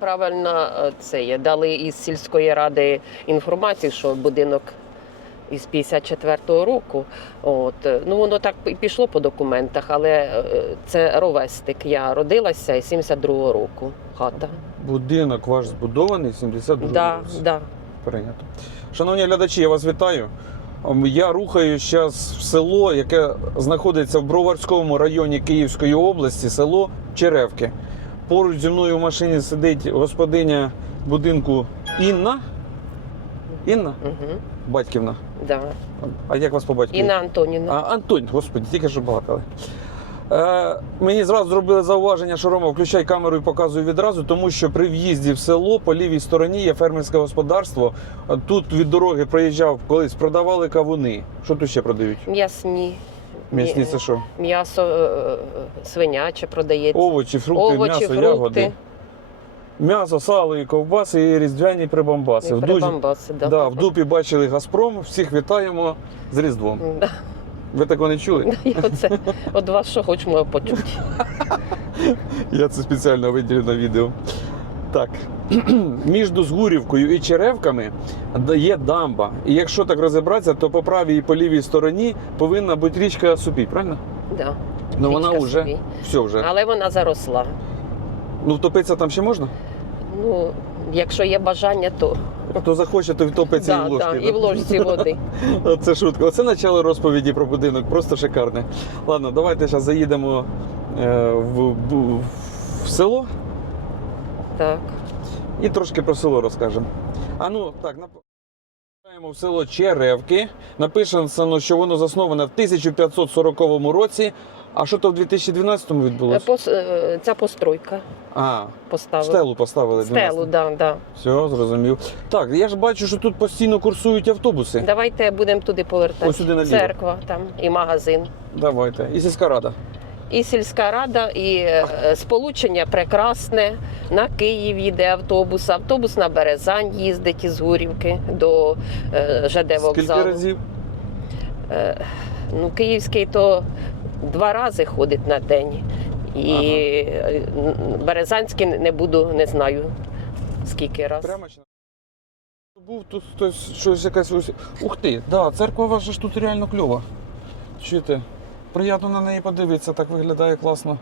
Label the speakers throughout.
Speaker 1: неправильно е, це є. Дали із сільської ради інформацію, що будинок із 54-го року. От е, ну воно так і пішло по документах, але е, це ровестик. Я родилася із 72-го року. Хата.
Speaker 2: Будинок ваш збудований 72
Speaker 1: Да,
Speaker 2: році.
Speaker 1: да.
Speaker 2: Прийнято. Шановні глядачі, я вас вітаю. Ем, Я рухаюсь зараз в село, яке знаходиться в Броварському районі Київської області, село Черевки. Поруч зі мною в машині сидить господиня будинку Інна. Інна?
Speaker 1: Угу.
Speaker 2: Батьківна.
Speaker 1: Да.
Speaker 2: А як вас по батькові?
Speaker 1: Інна Антоніна.
Speaker 2: А, Антонь, господи, тільки що балакали. Е, мені зразу зробили зауваження, що Рома, включай камеру і показуй відразу, тому що при в'їзді в село по лівій стороні є фермерське господарство. Тут від дороги проїжджав колись, продавали кавуни. Що тут ще продають?
Speaker 1: М'ясні.
Speaker 2: М'ясні це що?
Speaker 1: М'ясо е, свиняче продається.
Speaker 2: Овочі, фрукти,
Speaker 1: Овочі,
Speaker 2: м'ясо,
Speaker 1: фрукти.
Speaker 2: ягоди. М'ясо, сало і ковбаси, і різдвяні прибамбаси.
Speaker 1: І
Speaker 2: В, дужі-
Speaker 1: прибамбаси, да.
Speaker 2: да, в дупі бачили Газпром. Всіх вітаємо з Різдвом.
Speaker 1: Да.
Speaker 2: Ви такого не чули?
Speaker 1: І оце от вас що хочемо почути.
Speaker 2: Я це спеціально виділив на відео. Так. Між Згурівкою і Черевками є дамба. І якщо так розібратися, то по правій і по лівій стороні повинна бути річка Супій, правильно?
Speaker 1: Да.
Speaker 2: Ну вона
Speaker 1: Річка
Speaker 2: вже все вже.
Speaker 1: Але вона заросла.
Speaker 2: Ну втопитися там ще можна?
Speaker 1: Ну, якщо є бажання, то
Speaker 2: Хто захоче, то втопиться і в ложці.
Speaker 1: да, і в ложці води.
Speaker 2: Це шутка. Оце начало розповіді про будинок, просто шикарне. Ладно, давайте зараз заїдемо е, в, в, в село.
Speaker 1: Так.
Speaker 2: І трошки про село розкажемо. А ну так, напишемо в село Черевки. Написано, що воно засноване в 1540 році. А що то в 2012-му відбулося?
Speaker 1: Пос- е, Ця постройка
Speaker 2: А,
Speaker 1: поставила.
Speaker 2: стелу поставили.
Speaker 1: Стелу,
Speaker 2: 12.
Speaker 1: да, да.
Speaker 2: Все, зрозумів. Так, я ж бачу, що тут постійно курсують автобуси.
Speaker 1: Давайте будемо туди повертати.
Speaker 2: Ось сюди наліво.
Speaker 1: Церква там і магазин.
Speaker 2: Давайте. І сільська рада.
Speaker 1: І сільська рада, і е, сполучення прекрасне. На Київ їде автобус. Автобус на Березань їздить із Гурівки до е, ЖД
Speaker 2: Скільки
Speaker 1: вокзалу.
Speaker 2: разів?
Speaker 1: Е, Ну, київський то два рази ходить на день. І
Speaker 2: Ага.
Speaker 1: Березанський не буду, не знаю скільки раз.
Speaker 2: Прямо чи був тут хтось щось якась. ось- Ух ти, да, церква ваша ж тут реально кльова. Чуєте? Приємно на неї подивитися, так виглядає класно.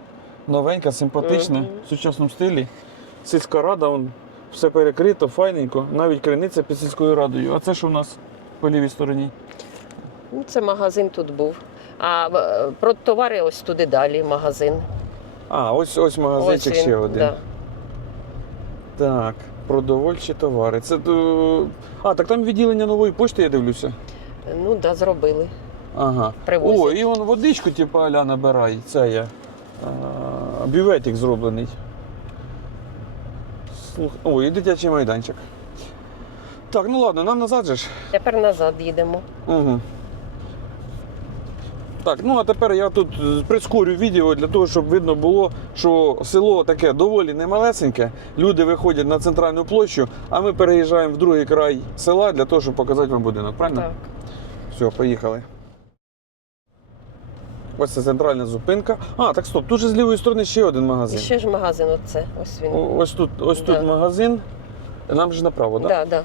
Speaker 2: Новенька, симпатична, в сучасному стилі. Сільська рада, он, все перекрито, файненько, навіть криниця під сільською радою. А це що у нас по лівій стороні?
Speaker 1: Ну, це магазин тут був. А е, про товари ось туди далі магазин.
Speaker 2: А, ось ось магазинчик
Speaker 1: Ось він,
Speaker 2: ще один.
Speaker 1: Да.
Speaker 2: Так, продовольчі товари. Це. А, так там відділення нової пошти, я дивлюся.
Speaker 1: Ну, да, зробили.
Speaker 2: Ага.
Speaker 1: Привозять.
Speaker 2: О, і он водичку, типу, аля набирай. Це я. А, бюветик зроблений. Слух... О, і дитячий майданчик. Так, ну ладно, нам назад же ж.
Speaker 1: Тепер назад їдемо.
Speaker 2: Угу. Так, ну а тепер я тут прискорю відео для того, щоб видно було, що село таке доволі немалесеньке. Люди виходять на центральну площу, а ми переїжджаємо в другий край села для того, щоб показати вам будинок. Правильно?
Speaker 1: Так.
Speaker 2: Все, поїхали. Ось це центральна зупинка. А, так стоп, тут же з лівої сторони ще один
Speaker 1: І
Speaker 2: магазин.
Speaker 1: ще ж магазин оце. Ось він.
Speaker 2: О, Ось тут, ось
Speaker 1: Да.
Speaker 2: тут магазин. Нам же направо, так?
Speaker 1: Да, да.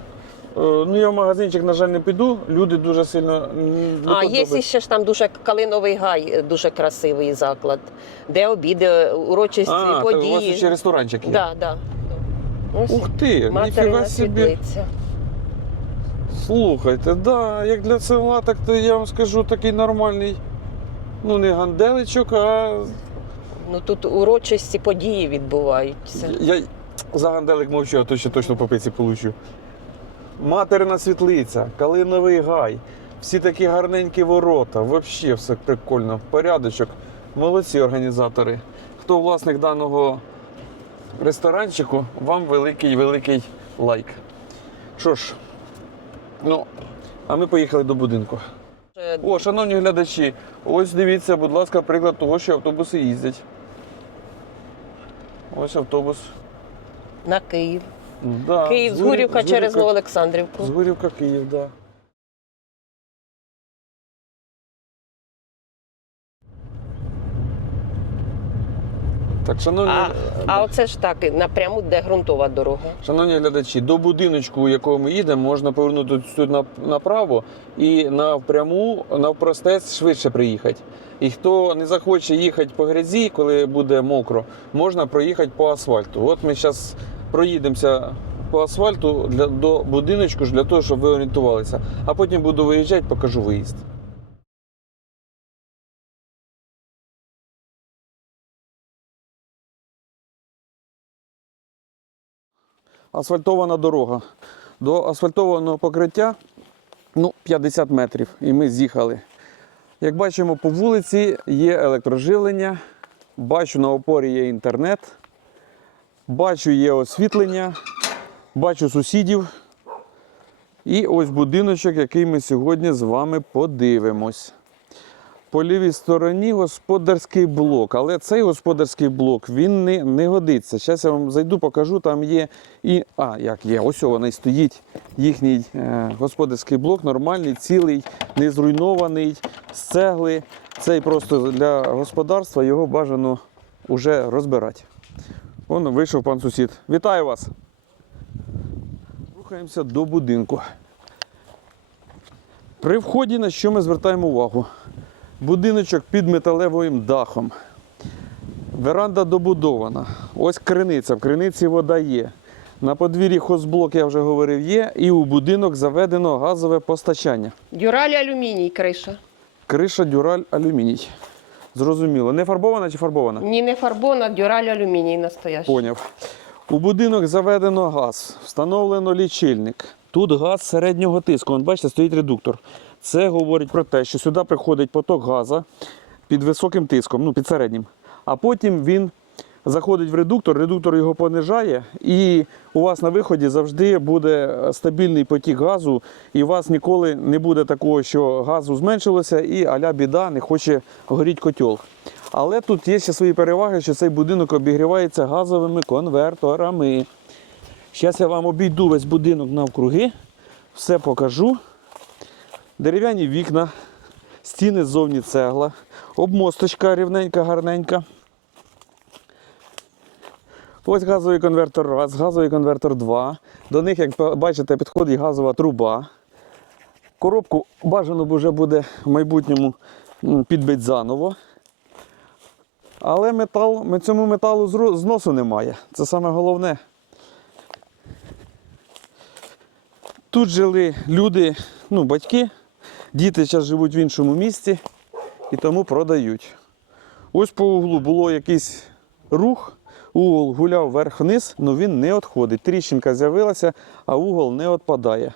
Speaker 2: Е, Ну я в магазинчик, на жаль, не піду. Люди дуже сильно м, не
Speaker 1: А є ще ж там дуже калиновий гай, е, дуже красивий заклад, де обіди, урочисті
Speaker 2: А, то у вас
Speaker 1: події.
Speaker 2: ще ресторанчик є.
Speaker 1: Да, да. Ось
Speaker 2: Ух ти,
Speaker 1: материна
Speaker 2: ніфіга собі.
Speaker 1: світлиця.
Speaker 2: Слухайте, да, як для села, так то я вам скажу такий нормальний. Ну, не ганделичок, а
Speaker 1: Ну тут урочисті події відбуваються.
Speaker 2: Я за ганделик мовчу, а то ще точно по пиці получу. Материна світлиця, калиновий гай, всі такі гарненькі ворота. Взагалі все прикольно. Порядочок. Молодці організатори. Хто власник даного ресторанчику, вам великий великий лайк. Що ж, ну, а ми поїхали до будинку. О, шановні глядачі, ось дивіться, будь ласка, приклад того, що автобуси їздять. Ось автобус.
Speaker 1: На Київ.
Speaker 2: Да,
Speaker 1: Київ,
Speaker 2: з
Speaker 1: з Гурівка через Новоолександрівку.
Speaker 2: З Гурівка Київ, так. Да. Так, шановні,
Speaker 1: А, а оце ж так, напряму, де ґрунтова дорога.
Speaker 2: шановні глядачі, до будиночку, у якого ми їдемо, можна повернути тут на- направо і напряму, навпростець швидше приїхати. І хто не захоче їхати по грязі, коли буде мокро, можна проїхати по асфальту. От ми зараз проїдемося по асфальту для, до будиночку ж для того, щоб ви орієнтувалися. А потім буду виїжджати, покажу виїзд. Асфальтована дорога. До асфальтованого покриття ну, 50 метрів. І ми з'їхали. Як бачимо, по вулиці є електроживлення, бачу на опорі є інтернет, бачу є освітлення, бачу сусідів. І ось будиночок, який ми сьогодні з вами подивимось. По лівій стороні господарський блок, але цей господарський блок він не, не годиться. Зараз я вам зайду, покажу, там є і. А, як є, ось вона стоїть. Їхній е, господарський блок нормальний, цілий, не зруйнований, з цегли. Цей просто для господарства його бажано вже розбирати. Вон вийшов пан сусід. Вітаю вас! Рухаємося до будинку. При вході на що ми звертаємо увагу? Будиночок під металевим дахом. Веранда добудована. Ось криниця. В криниці вода є. На подвір'ї хозблок, я вже говорив, є. І у будинок заведено газове постачання.
Speaker 1: Дюраль алюміній, криша.
Speaker 2: Криша дюраль алюміній. Зрозуміло. Не фарбована чи фарбована?
Speaker 1: Ні, не фарбона, дюраль алюміній настоящий.
Speaker 2: Поняв. У будинок заведено газ, встановлено лічильник. Тут газ середнього тиску. Вон, бачите, стоїть редуктор. Це говорить про те, що сюди приходить поток газу під високим тиском, ну під середнім. А потім він заходить в редуктор, редуктор його понижає, і у вас на виході завжди буде стабільний потік газу, і у вас ніколи не буде такого, що газу зменшилося, і аля біда не хоче горіти котел. Але тут є ще свої переваги, що цей будинок обігрівається газовими конверторами. Зараз я вам обійду весь будинок навкруги, все покажу. Дерев'яні вікна, стіни ззовні цегла, обмосточка рівненька, гарненька. Ось газовий конвертор раз, газовий конвертор 2. До них, як бачите, підходить газова труба. Коробку бажано вже буде в майбутньому підбити заново. Але метал, цьому металу зносу немає. Це саме головне. Тут жили люди, ну, батьки, діти зараз живуть в іншому місці і тому продають. Ось по углу було якийсь рух, угол гуляв вверх-вниз, але він не відходить. Тріщинка з'явилася, а угол не відпадає.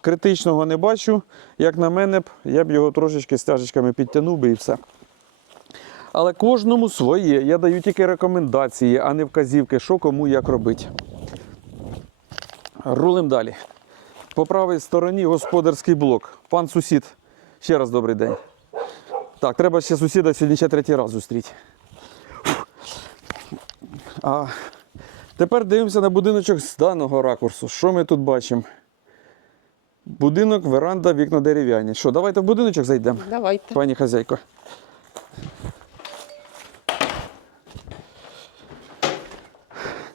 Speaker 2: Критичного не бачу. Як на мене, б, я б його трошечки стяжечками підтягнув би і все. Але кожному своє. Я даю тільки рекомендації, а не вказівки, що кому як робити. Рулим далі. По правій стороні господарський блок. Пан сусід. Ще раз добрий день. Так, треба ще сусіда сьогодні ще третій раз зустріти. А тепер дивимося на будиночок з даного ракурсу. Що ми тут бачимо? Будинок, веранда, вікна дерев'яні. Що, давайте в будиночок зайдемо,
Speaker 1: Давайте.
Speaker 2: пані хазяйко.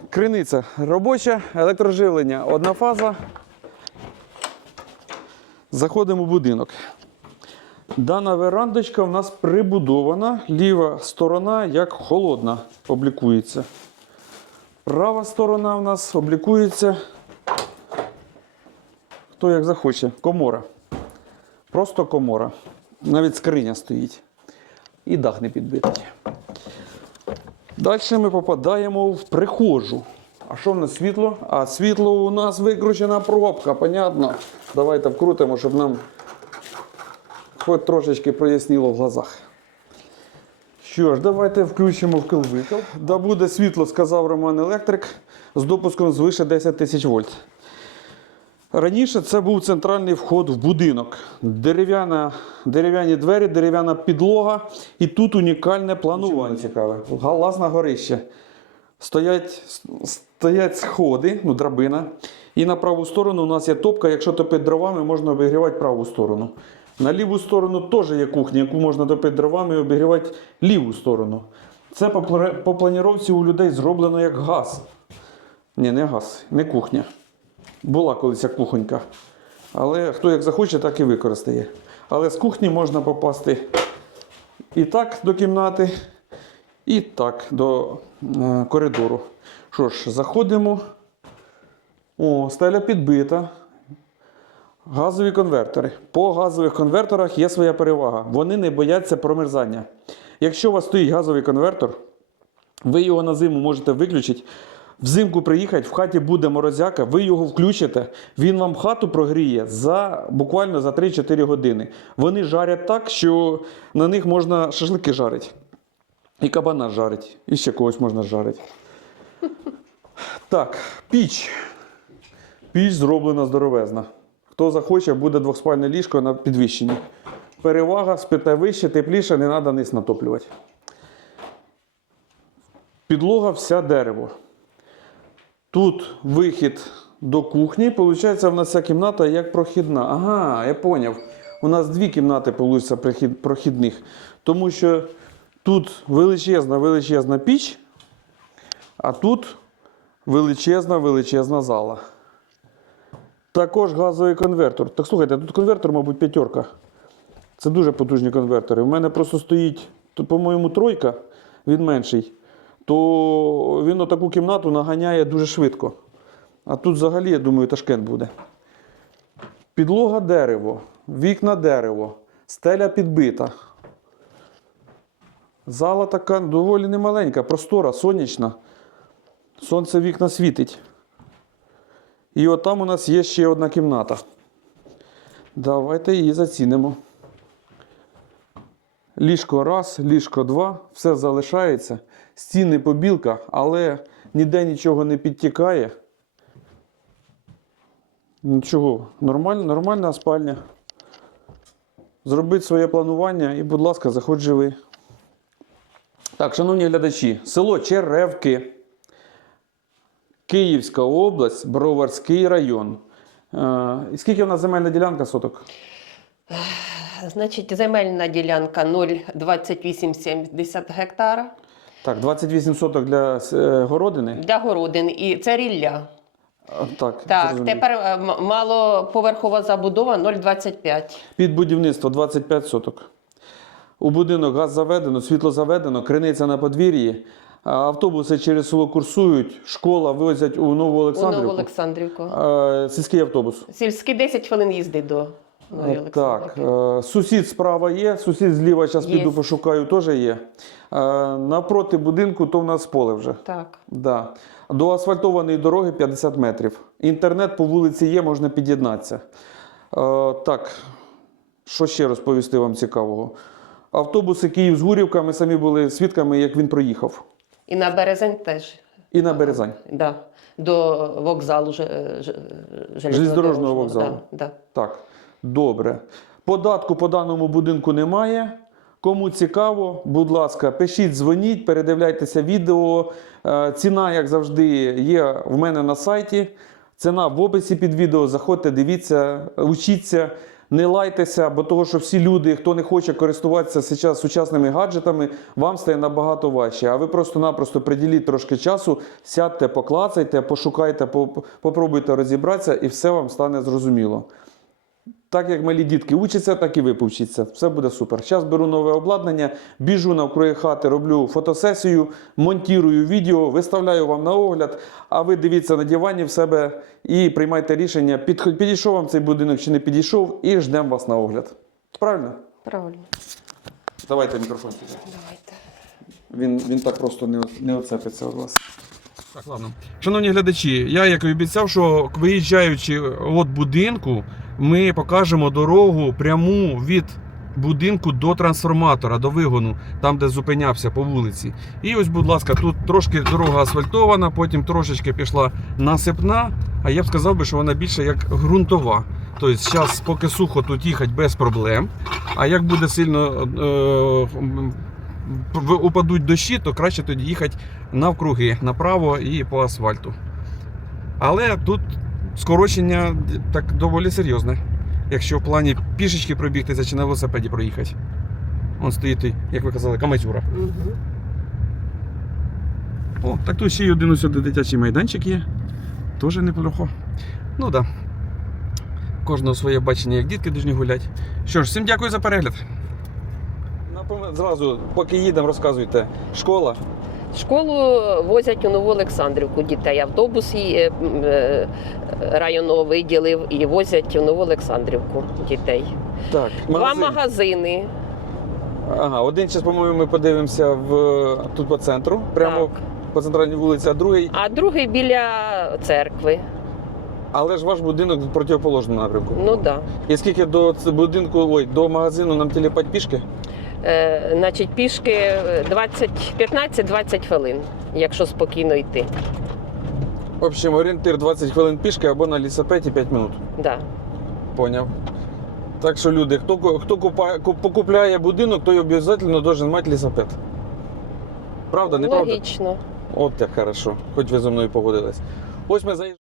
Speaker 2: Криниця робоча, електроживлення одна фаза. Заходимо в будинок. Дана верандочка в нас прибудована. Ліва сторона як холодна облікується. Права сторона в нас облікується. Хто як захоче. Комора. Просто комора. Навіть скриня стоїть. І дах не підбитий. Далі ми попадаємо в прихожу. А що в нас світло? А світло у нас викручена пробка, понятно. Давайте вкрутимо, щоб нам хоч трошечки проясніло в глазах. Що ж, давайте включимо вкл-викл. Да буде світло, сказав Роман Електрик, з допуском звише 10 тисяч вольт. Раніше це був центральний вход в будинок. Дерев'яна, дерев'яні двері, дерев'яна підлога. І тут унікальне планування цікаве. Галас на горище. Стоять, стоять сходи, ну, драбина. І на праву сторону у нас є топка. Якщо топити дровами, можна обігрівати праву сторону. На ліву сторону теж є кухня, яку можна топити дровами і обігрівати ліву сторону. Це по, по планіровці у людей зроблено як газ. Ні, не газ, не кухня. Була колись кухонька. Але хто як захоче, так і використає. Але з кухні можна попасти і так до кімнати, і так до е, коридору. Що ж, заходимо. О, стеля підбита. Газові конвертери. По газових конвертерах є своя перевага. Вони не бояться промерзання. Якщо у вас стоїть газовий конвертор, ви його на зиму можете виключити. Взимку приїхати, в хаті буде морозяка, ви його включите, він вам хату прогріє за буквально за 3-4 години. Вони жарять так, що на них можна шашлики жарити. І кабана жарить, і ще когось можна жарити. Так, піч. Піч зроблена здоровезна. Хто захоче, буде двохспальне ліжко на підвищенні. Перевага, спите вище, тепліше, не треба низ натоплювати. Підлога вся дерево. Тут вихід до кухні. Получається, в нас ця кімната як прохідна. Ага, я поняв. У нас дві кімнати получиться прохідних. Тому що тут величезна, величезна піч, а тут величезна, величезна зала. Також газовий конвертор. Так слухайте, тут конвертор, мабуть, п'ятерка. Це дуже потужні конвертери. У мене просто стоїть, по-моєму, тройка, він менший. То він отаку кімнату наганяє дуже швидко. А тут взагалі, я думаю, ташкент буде. Підлога дерево, вікна дерево, стеля підбита. Зала така доволі немаленька, простора, сонячна. Сонце вікна світить. І от там у нас є ще одна кімната. Давайте її зацінимо. Ліжко раз, ліжко два, все залишається. Стіни побілка, але ніде нічого не підтікає. Нічого, нормаль, нормальна спальня. Зробіть своє планування і, будь ласка, заходь живи. Так, шановні глядачі, село Черевки, Київська область, Броварський район. Е, скільки в нас земельна ділянка соток?
Speaker 1: Значить, земельна ділянка 0,2870 гектара
Speaker 2: Так, 28 соток для е, городини.
Speaker 1: для городин і це рілля.
Speaker 2: А, Так,
Speaker 1: Так,
Speaker 2: зрозумів.
Speaker 1: тепер е, м- малоповерхова забудова 0,25.
Speaker 2: Під будівництво 25 соток. У будинок газ заведено, світло заведено, криниця на подвір'ї. Автобуси через село курсують, школа возять у Нову
Speaker 1: У
Speaker 2: Олександрівку. Е, Сільський автобус.
Speaker 1: Сільський 10 хвилин їзди до Нової
Speaker 2: Е, Так, е, сусід справа є, сусід зліва, зараз піду пошукаю, теж є. Е, Напроти будинку то в нас поле вже.
Speaker 1: Так.
Speaker 2: Да. До асфальтованої дороги 50 метрів. Інтернет по вулиці є, можна під'єднатися. Так, що ще розповісти вам цікавого? Автобуси Київ з Гурівка, ми самі були свідками, як він проїхав.
Speaker 1: І на березень теж.
Speaker 2: І на Березань.
Speaker 1: Да. До вокзалу
Speaker 2: Железнодорожного вокзалу.
Speaker 1: Да, да.
Speaker 2: Так, добре. Податку по даному будинку немає. Кому цікаво, будь ласка, пишіть, дзвоніть, передивляйтеся відео. Е, Ціна, як завжди, є в мене на сайті. Ціна в описі під відео. Заходьте, дивіться, учіться, не лайтеся, бо того, що всі люди, хто не хоче користуватися зараз сучасними гаджетами, вам стає набагато важче. А ви просто-напросто приділіть трошки часу, сядьте, поклацайте, пошукайте, попробуйте розібратися, і все вам стане зрозуміло. Так як малі дітки учаться, так і ви повчіться. Все буде супер. Зараз беру нове обладнання, біжу навкруги хати, роблю фотосесію, монтірую відео, виставляю вам на огляд. А ви дивіться на дивані в себе і приймайте рішення, підійшов вам цей будинок чи не підійшов, і ждемо вас на огляд. Правильно?
Speaker 1: Правильно.
Speaker 2: Давайте мікрофон сюди.
Speaker 1: Давайте.
Speaker 2: Він, він так просто не, не оцепиться від вас. Так, ладно. Шановні глядачі, я як і обіцяв, що виїжджаючи від будинку, ми покажемо дорогу пряму від будинку до трансформатора, до вигону, там, де зупинявся по вулиці. І ось, будь ласка, тут трошки дорога асфальтована, потім трошечки пішла насипна, а я б сказав би, що вона більше як ґрунтова. Тобто, зараз, поки сухо, тут їхати без проблем. А як буде сильно е, упадуть дощі, то краще тоді їхати навкруги, направо і по асфальту. Але тут скорочення так доволі серйозне. Якщо в плані пішечки пробігтися чи на велосипеді проїхати. Он стоїть, як ви казали, камазюра.
Speaker 1: Угу.
Speaker 2: О, так тут ще й один ось дитячий майданчик є. Теж неплохо. Ну так. Да. Кожного своє бачення, як дітки повинні гуляти. Що ж, всім дякую за перегляд. Зразу, поки їдемо, розказуйте. Школа.
Speaker 1: Школу возять у Нову Олександрівку дітей. Автобус її, е, е, районного виділив і возять у Нову Олександрівку дітей.
Speaker 2: Так,
Speaker 1: Два магазини.
Speaker 2: Ага, один час, по-моєму, ми подивимося в, тут по центру, прямо
Speaker 1: Так.
Speaker 2: по центральній вулиці, а другий,
Speaker 1: А другий біля церкви.
Speaker 2: але ж ваш будинок в противоположному напрямку.
Speaker 1: Ну так. Да.
Speaker 2: І скільки до ц- будинку, ой, до магазину нам тіліпать пішки?
Speaker 1: Е, значить, пішки е, 20, 15-20 хвилин, якщо спокійно йти.
Speaker 2: В общем, орієнтир 20 хвилин пішки або на лісопеті 5 минут.
Speaker 1: Да.
Speaker 2: Поняв. Так що люди, хто, хто купає, покупляє будинок, той обов'язково должен мати лісопед. Правда, не правда?
Speaker 1: Логічно.
Speaker 2: От як хорошо, хоч ви зі мною погодились. Ось ми заїжджаємо.